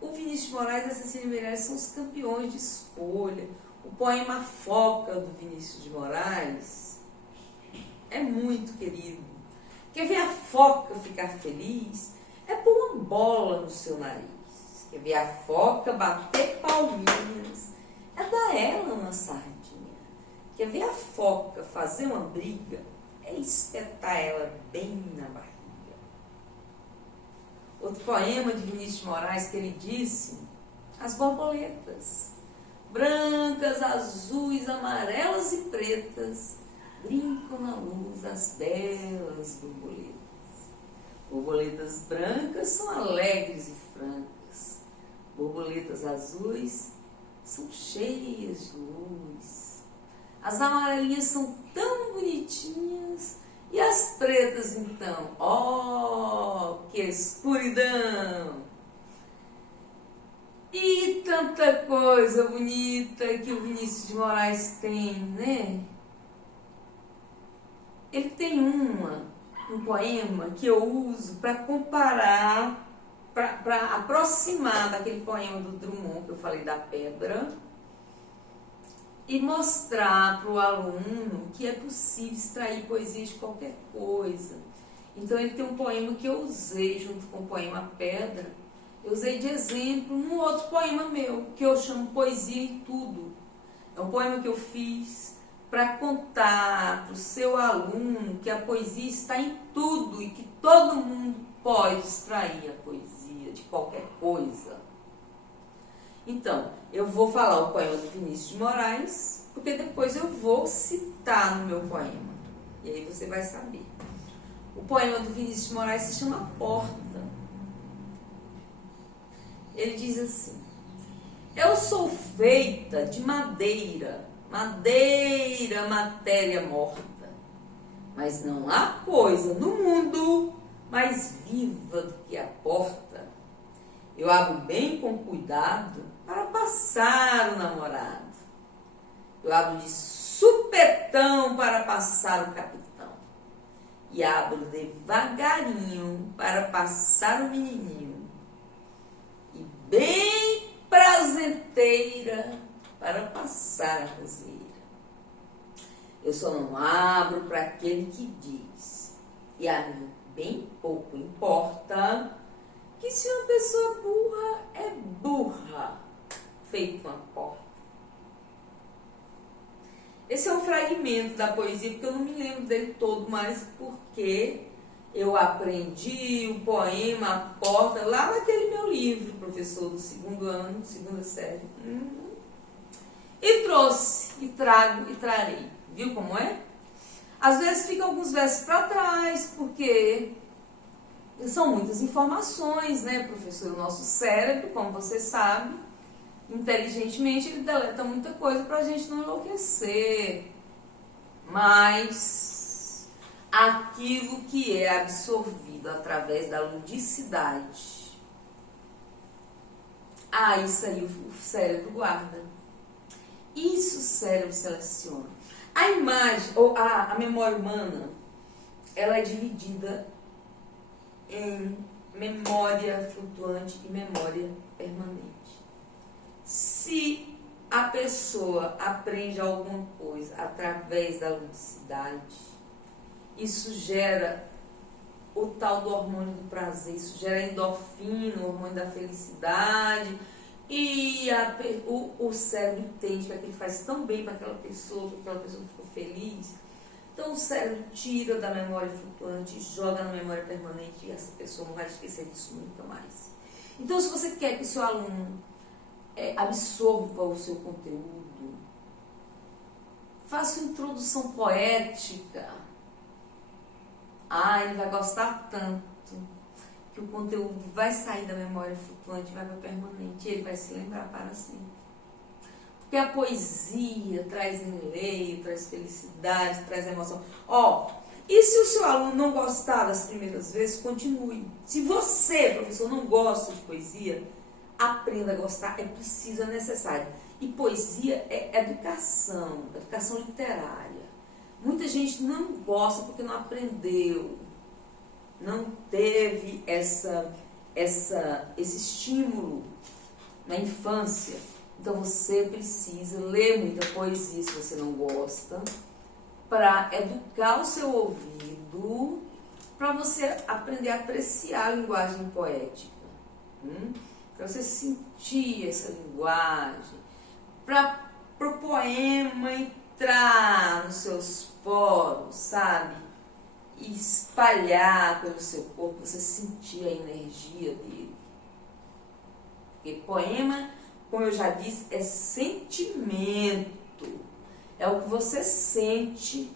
o Vinícius de Moraes e a Cecília Meirelles são os campeões de escolha. O poema Foca, do Vinícius de Moraes, é muito querido. Quer ver a foca ficar feliz? É pôr uma bola no seu nariz. Quer ver a foca bater palminhas? É dar ela uma sardinha. Quer ver a foca fazer uma briga? É espetar ela bem na barriga. Outro poema de Vinícius de Moraes que ele disse: as borboletas, brancas, azuis, amarelas e pretas, brincam na luz das belas borboletas. Borboletas brancas são alegres e francas. Borboletas azuis são cheias de luz. As amarelinhas são tão bonitinhas. E as pretas, então? Oh, que escuridão! E tanta coisa bonita que o Vinícius de Moraes tem, né? Ele tem um poema que eu uso para comparar, para aproximar daquele poema do Drummond que eu falei da pedra, e mostrar para o aluno que é possível extrair poesia de qualquer coisa. Então ele tem um poema que eu usei junto com o poema Pedra, eu usei de exemplo num outro poema meu, que eu chamo Poesia em Tudo. É um poema que eu fiz para contar para o seu aluno que a poesia está em tudo e que todo mundo pode extrair a poesia de qualquer coisa. Então, eu vou falar o poema do Vinícius de Moraes, porque depois eu vou citar no meu poema. E aí você vai saber. O poema do Vinícius de Moraes se chama Porta. Ele diz assim: eu sou feita de madeira, madeira, matéria morta, mas não há coisa no mundo mais viva do que a porta. Eu abro bem com cuidado para passar o namorado. Eu abro de supetão para passar o capitão. E abro devagarinho para passar o menininho. E bem prazenteira para passar a roseira. Eu só não abro para aquele que diz, e a mim bem pouco importa, que se uma pessoa burra é burra, feito uma porta. Esse é um fragmento da poesia, porque eu não me lembro dele todo, mas porque eu aprendi o poema A Porta lá naquele meu livro, professor do 2º ano, 2ª série. E trouxe, e trago, e trarei. Viu como é? Às vezes ficam alguns versos para trás, porque são muitas informações, né, professor? O nosso cérebro, como você sabe, inteligentemente, ele deleta muita coisa para a gente não enlouquecer. Mas aquilo que é absorvido através da ludicidade, isso aí o cérebro guarda. Isso o cérebro seleciona. A imagem, ou a memória humana, ela é dividida em memória flutuante e memória permanente. Se a pessoa aprende alguma coisa através da ludicidade, isso gera o tal do hormônio do prazer, isso gera endorfina, o hormônio da felicidade, e o cérebro entende que aquilo faz tão bem para aquela pessoa, que aquela pessoa ficou feliz. Então o cérebro tira da memória flutuante e joga na memória permanente, e essa pessoa não vai esquecer disso nunca mais. Então, se você quer que o seu aluno absorva o seu conteúdo, faça uma introdução poética. Ele vai gostar tanto que o conteúdo vai sair da memória flutuante e vai para a permanente. E ele vai se lembrar para sempre. Porque a poesia traz enleio, traz felicidade, traz emoção. E se o seu aluno não gostar das primeiras vezes, continue. Se você, professor, não gosta de poesia, aprenda a gostar, é preciso, é necessário. E poesia é educação literária. Muita gente não gosta porque não aprendeu, não teve esse estímulo na infância. Então você precisa ler muita poesia, se você não gosta, para educar o seu ouvido, para você aprender a apreciar a linguagem poética. Para você sentir essa linguagem, para o poema entrar nos seus poros, sabe? E espalhar pelo seu corpo, você sentir a energia dele. Porque poema, como eu já disse, é sentimento. É o que você sente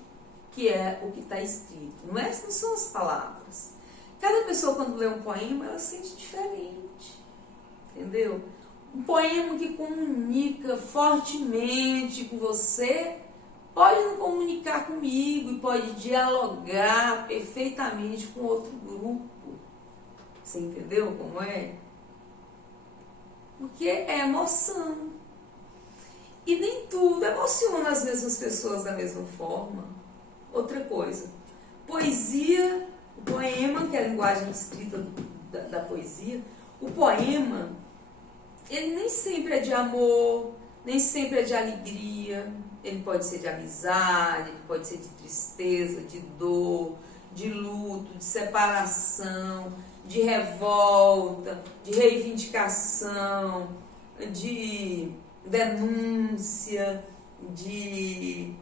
que é o que está escrito. Não são as palavras. Cada pessoa, quando lê um poema, ela sente diferente. Entendeu? Um poema que comunica fortemente com você pode não comunicar comigo e pode dialogar perfeitamente com outro grupo. Você entendeu como é? Porque é emoção. E nem tudo emociona as mesmas pessoas da mesma forma. Outra coisa, poesia, o poema, que é a linguagem escrita da poesia, o poema, ele nem sempre é de amor, nem sempre é de alegria, ele pode ser de amizade, ele pode ser de tristeza, de dor, de luto, de separação, de revolta, de reivindicação, de denúncia, de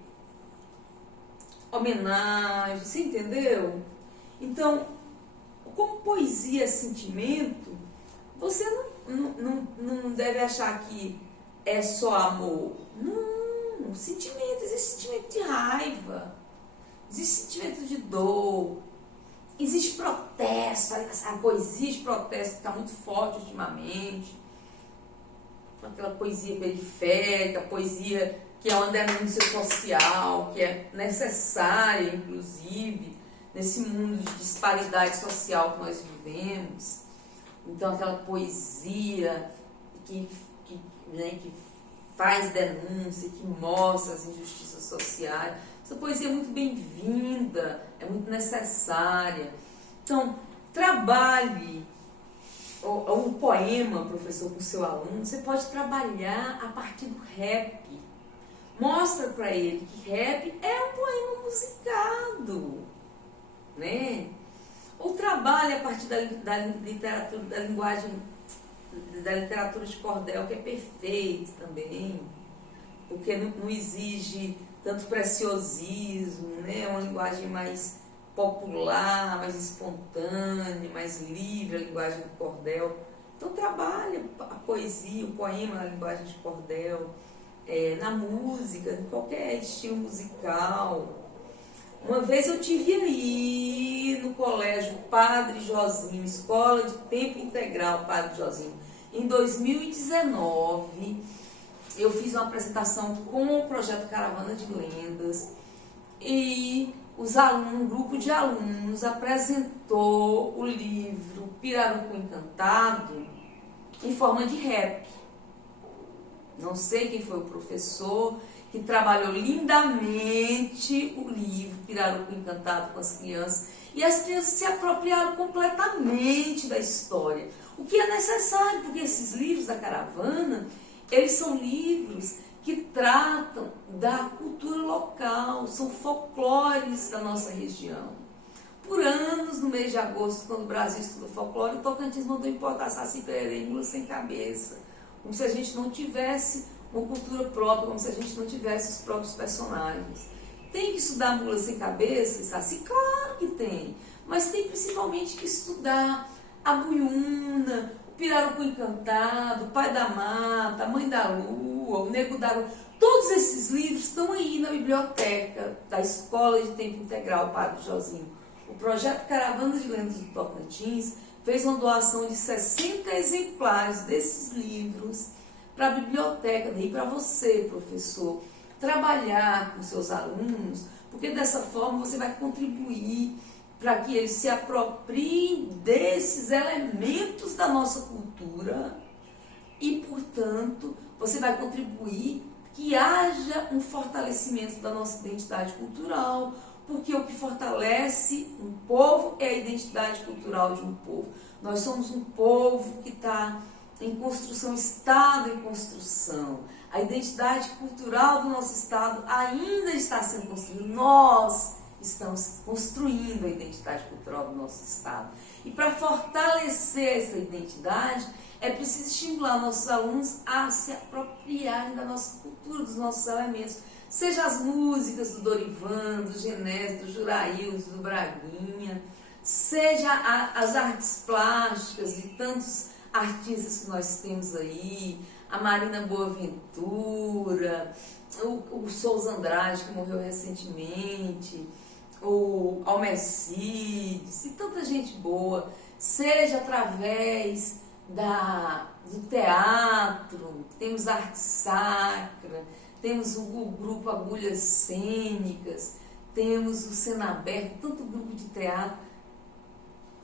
homenagem, você entendeu? Então, como poesia é sentimento, você não deve achar que é só amor. Não, sentimento, existe sentimento de raiva, existe sentimento de dor, existe protesto, a poesia de protesto está muito forte ultimamente, aquela poesia periférica, poesia que é uma denúncia social, que é necessária, inclusive, nesse mundo de disparidade social que nós vivemos. Então, aquela poesia que faz denúncia, que mostra as injustiças sociais. Essa poesia é muito bem-vinda, é muito necessária. Então, trabalhe um poema, professor, com o seu aluno. Você pode trabalhar a partir do rap. Mostra para ele que rap é um poema musicado, né? Ou trabalhe a partir da literatura, da linguagem, da literatura de cordel, que é perfeito também, porque não exige tanto preciosismo, né? É uma linguagem mais popular, mais espontânea, mais livre, a linguagem do cordel. Então trabalhe a poesia, o poema na linguagem de cordel, na música, em qualquer estilo musical. Uma vez eu tive aí no colégio Padre Josinho, escola de tempo integral Padre Josinho, em 2019, eu fiz uma apresentação com o projeto Caravana de Lendas e um grupo de alunos apresentou o livro Pirarucu Encantado em forma de rap. Não sei quem foi o professor que trabalhou lindamente o livro Pirarucu Encantado com as crianças, e as crianças se apropriaram completamente da história, o que é necessário, porque esses livros da caravana, eles são livros que tratam da cultura local, são folclores da nossa região. Por anos, no mês de agosto, quando o Brasil estuda folclore, o Tocantins mandou importar Saci Pererê e Mula Sem Cabeça, como se a gente não tivesse uma cultura própria, como se a gente não tivesse os próprios personagens. Tem que estudar Mula Sem Cabeça e Saci? Claro que tem, mas tem principalmente que estudar a Buiúna, o Pirarucu Encantado, o Pai da Mata, a Mãe da Lua, o Nego da Lua. Todos esses livros estão aí na biblioteca da Escola de Tempo Integral Padre Josinho. O projeto Caravana de Lendas do Tocantins fez uma doação de 60 exemplares desses livros para a biblioteca, daí para você, professor, trabalhar com seus alunos, porque dessa forma você vai contribuir para que eles se apropriem desses elementos da nossa cultura e, portanto, você vai contribuir que haja um fortalecimento da nossa identidade cultural, porque o que fortalece um povo é a identidade cultural de um povo. Nós somos um povo que está em construção, Estado em construção. A identidade cultural do nosso Estado ainda está sendo construída. Nós estamos construindo a identidade cultural do nosso Estado. E para fortalecer essa identidade, é preciso estimular nossos alunos a se apropriarem da nossa cultura, dos nossos elementos. Seja as músicas do Dorivan, do Genésio, do Juraíus, do Braguinha, seja as artes plásticas de tantos artistas que nós temos aí, a Marina Boaventura, o Souza Andrade, que morreu recentemente, o Almercides, e tanta gente boa, seja através do teatro, temos arte sacra, temos o grupo Agulhas Cênicas, temos o Senaberto, tanto grupo de teatro.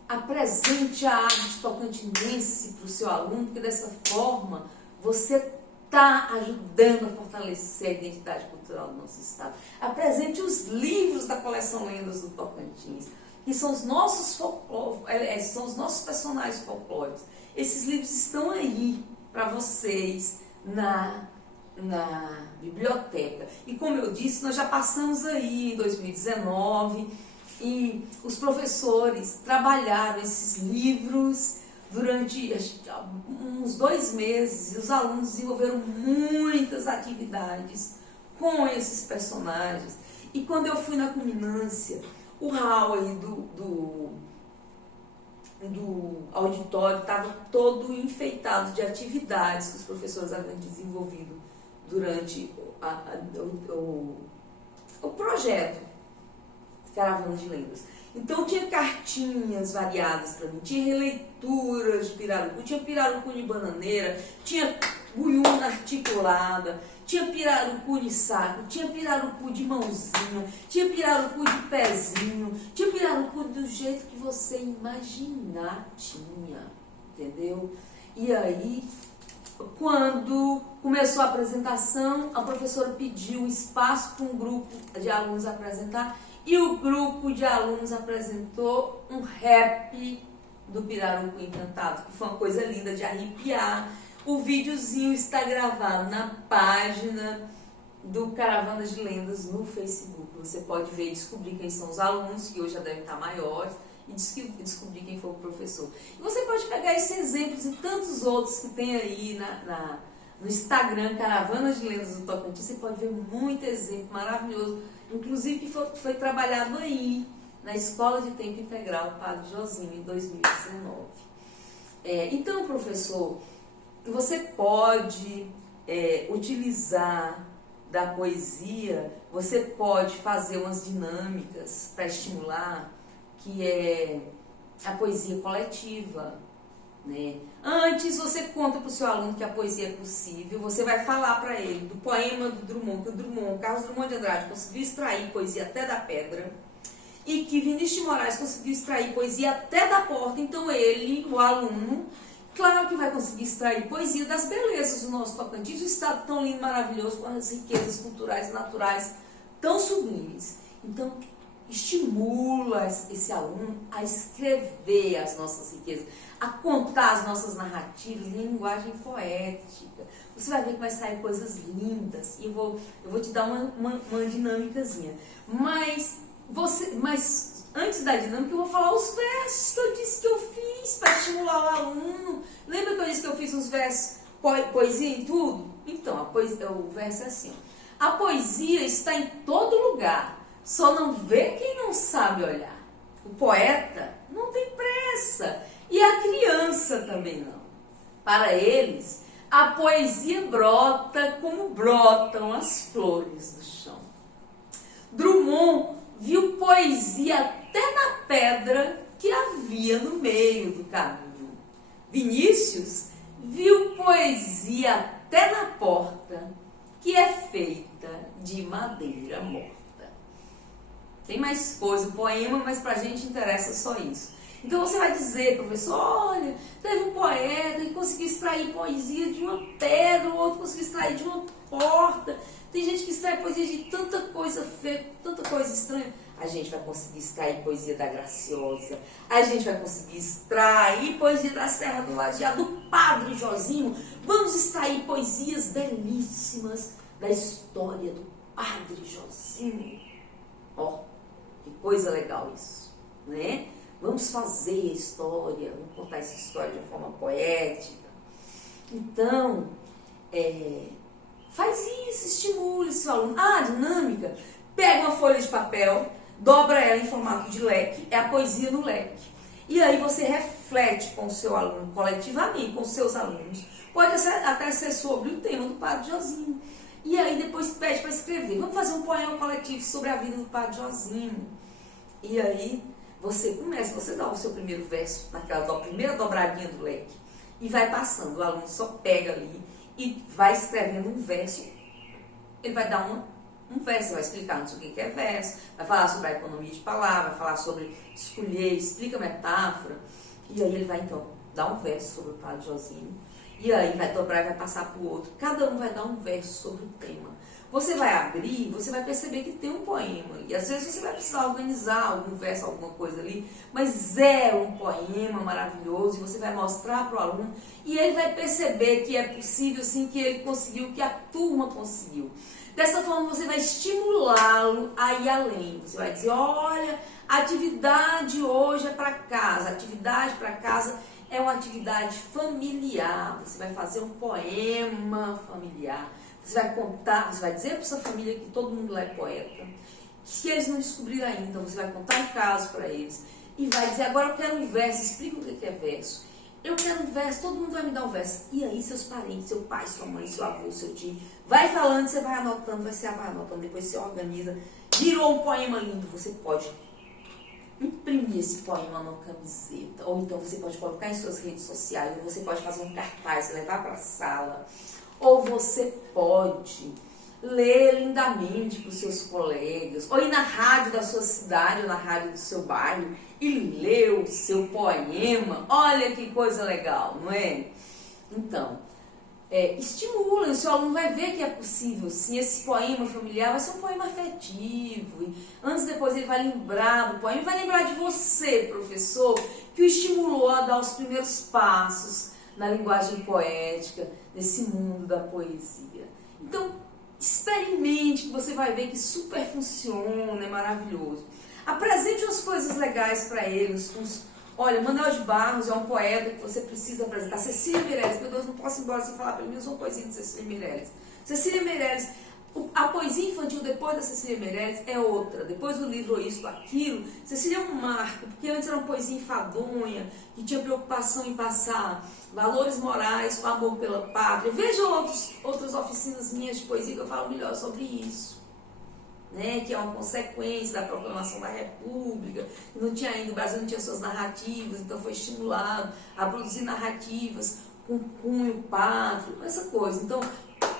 Apresente a arte tocantinense para o seu aluno, porque dessa forma você está ajudando a fortalecer a identidade cultural do nosso Estado. Apresente os livros da coleção Lendas do Tocantins, que são os nossos são os nossos personagens folclóricos. Esses livros estão aí para vocês na biblioteca. E como eu disse, nós já passamos aí em 2019 e os professores trabalharam esses livros durante uns 2 meses e os alunos desenvolveram muitas atividades com esses personagens. E quando eu fui na culminância, o hall aí do auditório estava todo enfeitado de atividades que os professores haviam desenvolvido durante o projeto Caravana de Lendas. Então tinha cartinhas variadas para mim, tinha releituras de pirarucu, tinha pirarucu de bananeira, tinha guiúna articulada, tinha pirarucu de saco, tinha pirarucu de mãozinha, tinha pirarucu de pezinho, tinha pirarucu do jeito que você imaginar tinha, entendeu? E aí, quando começou a apresentação, a professora pediu espaço para um grupo de alunos apresentar, e o grupo de alunos apresentou um rap do Pirarucu Encantado, que foi uma coisa linda de arrepiar. O videozinho está gravado na página do Caravana de Lendas no Facebook. Você pode ver e descobrir quem são os alunos, que hoje já devem estar maiores, e descobrir quem foi o professor. E você pode pegar esses exemplos e tantos outros que tem aí no Instagram, Caravana de Lendas do Tocantins. Você pode ver muito exemplo maravilhoso, inclusive que foi trabalhado aí na Escola de Tempo Integral Padre Josinho em 2019. Então, professor, você pode utilizar da poesia, você pode fazer umas dinâmicas para estimular, que é a poesia coletiva, né? Antes você conta para o seu aluno que a poesia é possível, você vai falar para ele do poema do Drummond, que o Carlos Drummond de Andrade conseguiu extrair poesia até da pedra, e que Vinícius de Moraes conseguiu extrair poesia até da porta. Então ele, o aluno, claro que vai conseguir extrair poesia das belezas do nosso Tocantins, um estado tão lindo, maravilhoso, com as riquezas culturais e naturais tão sublimes. Então, estimula esse aluno a escrever as nossas riquezas, a contar as nossas narrativas em linguagem poética. Você vai ver que vai sair coisas lindas. E eu vou te dar uma dinâmicazinha. Mas antes da dinâmica, eu vou falar os versos que eu disse que eu fiz para estimular o aluno. Lembra que eu disse que eu fiz uns versos, poesia em tudo? Então, o verso é assim: a poesia está em todo lugar, só não vê quem não sabe olhar. O poeta não tem pressa, e a criança também não. Para eles, a poesia brota como brotam as flores do chão. Drummond viu poesia até na pedra que havia no meio do caminho. Vinícius viu poesia até na porta que é feita de madeira morta. Tem mais coisa, o poema, mas pra gente interessa só isso. Então você vai dizer, professor, olha, teve um poeta que conseguiu extrair poesia de uma pedra, o outro conseguiu extrair de uma porta. Tem gente que extrai poesia de tanta coisa feia, tanta coisa estranha. A gente vai conseguir extrair poesia da Graciosa, a gente vai conseguir extrair poesia da Serra do Lajeado, do Padre Josinho. Vamos extrair poesias belíssimas da história do Padre Josinho. Ó, que coisa legal isso, né? Vamos fazer a história, vamos contar essa história de forma poética. Então, faz isso, estimule seu aluno. A dinâmica: pega uma folha de papel, dobra ela em formato de leque, é a poesia no leque. E aí você reflete com o seu aluno, coletivamente, com os seus alunos. Pode até ser sobre o tema do Padre Josinho. E aí depois pede para escrever. Vamos fazer um poema coletivo sobre a vida do Padre Josinho. E aí você dá o seu primeiro verso, naquela primeira dobradinha do leque, e vai passando. O aluno só pega ali e vai escrevendo um verso. Ele vai dar um verso, vai explicar não sei o que é verso, vai falar sobre a economia de palavra, vai falar sobre escolher, explica metáfora. E aí ele vai então dar um verso sobre o Padre Josinho. E aí vai dobrar e vai passar para o outro. Cada um vai dar um verso sobre o tema. Você vai abrir, você vai perceber que tem um poema. E às vezes você vai precisar organizar algum verso, alguma coisa ali. Mas é um poema maravilhoso e você vai mostrar para o aluno. E ele vai perceber que é possível, sim, que ele conseguiu, que a turma conseguiu. Dessa forma você vai estimulá-lo a ir além. Você vai dizer, olha, a atividade hoje é para casa. A atividade para casa é uma atividade familiar. Você vai fazer um poema familiar. Você vai contar, você vai dizer para sua família que todo mundo lá é poeta. Se eles não descobriram ainda, você vai contar um caso para eles. E vai dizer, agora eu quero um verso, explica o que é verso. Eu quero um verso, todo mundo vai me dar um verso. E aí seus parentes, seu pai, sua mãe, seu avô, seu tio, vai falando, você vai anotando, vai anotando, depois você organiza. Virou um poema lindo, você pode imprimir esse poema numa camiseta, ou então você pode colocar em suas redes sociais, ou você pode fazer um cartaz, levar para a sala, ou você pode ler lindamente para os seus colegas, ou ir na rádio da sua cidade, ou na rádio do seu bairro, e ler o seu poema. Olha que coisa legal, não é? Então, estimula, o seu aluno vai ver que é possível, sim, esse poema familiar vai ser um poema afetivo, e antes depois ele vai lembrar do poema, vai lembrar de você, professor, que o estimulou a dar os primeiros passos na linguagem poética, nesse mundo da poesia. Então, experimente, que você vai ver que super funciona, é maravilhoso. Apresente umas coisas legais para eles, olha, Manuel de Barros é um poeta que você precisa apresentar. Cecília Meirelles, meu Deus, não posso ir embora sem falar pelo menos uma poesia de Cecília Meirelles. Cecília Meirelles, a poesia infantil depois da Cecília Meirelles é outra. Depois do livro Isto, Aquilo, Cecília é um marco, porque antes era uma poesia enfadonha, que tinha preocupação em passar valores morais, o amor pela pátria. Veja outras oficinas minhas de poesia que eu falo melhor sobre isso. Né, que é uma consequência da proclamação da República, não tinha ainda, o Brasil não tinha suas narrativas, então foi estimulado a produzir narrativas com cunho pátrio, essa coisa. Então,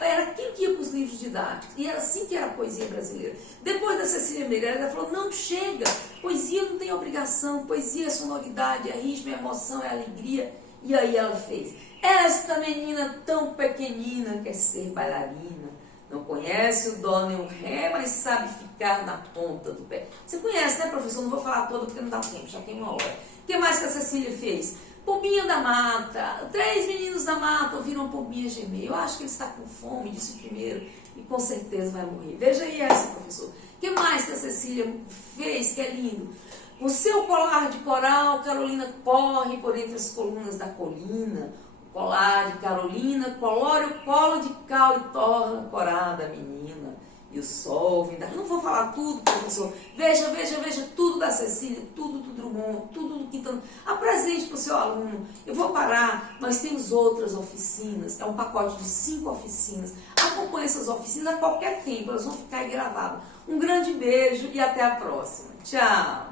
era aquilo que ia para os livros didáticos, e era assim que era a poesia brasileira. Depois da Cecília Meirelles, ela falou, não, chega, poesia não tem obrigação, poesia é sonoridade, é ritmo, é emoção, é alegria, e aí ela fez. Esta menina tão pequenina quer ser bailarina, não conhece o dó nem o ré, mas sabe ficar na ponta do pé. Você conhece, né, professor? Não vou falar todo porque não dá tempo, já tem uma hora. O que mais que a Cecília fez? Pombinha da mata. 3 meninos da mata ouviram a pombinha gemer. Eu acho que ele está com fome, disse o primeiro, e com certeza vai morrer. Veja aí essa, professor. O que mais que a Cecília fez que é lindo? O seu colar de coral, Carolina corre por entre as colunas da colina. Colar de Carolina, colore o colo de cal e torna corada a menina. E o sol vem daqui. Não vou falar tudo, professor. Veja tudo da Cecília, tudo do Drummond, tudo do Quintana. Apresente para o seu aluno. Eu vou parar, nós temos outras oficinas. É um pacote de 5 oficinas. Acompanhe essas oficinas a qualquer tempo, elas vão ficar aí gravadas. Um grande beijo e até a próxima. Tchau!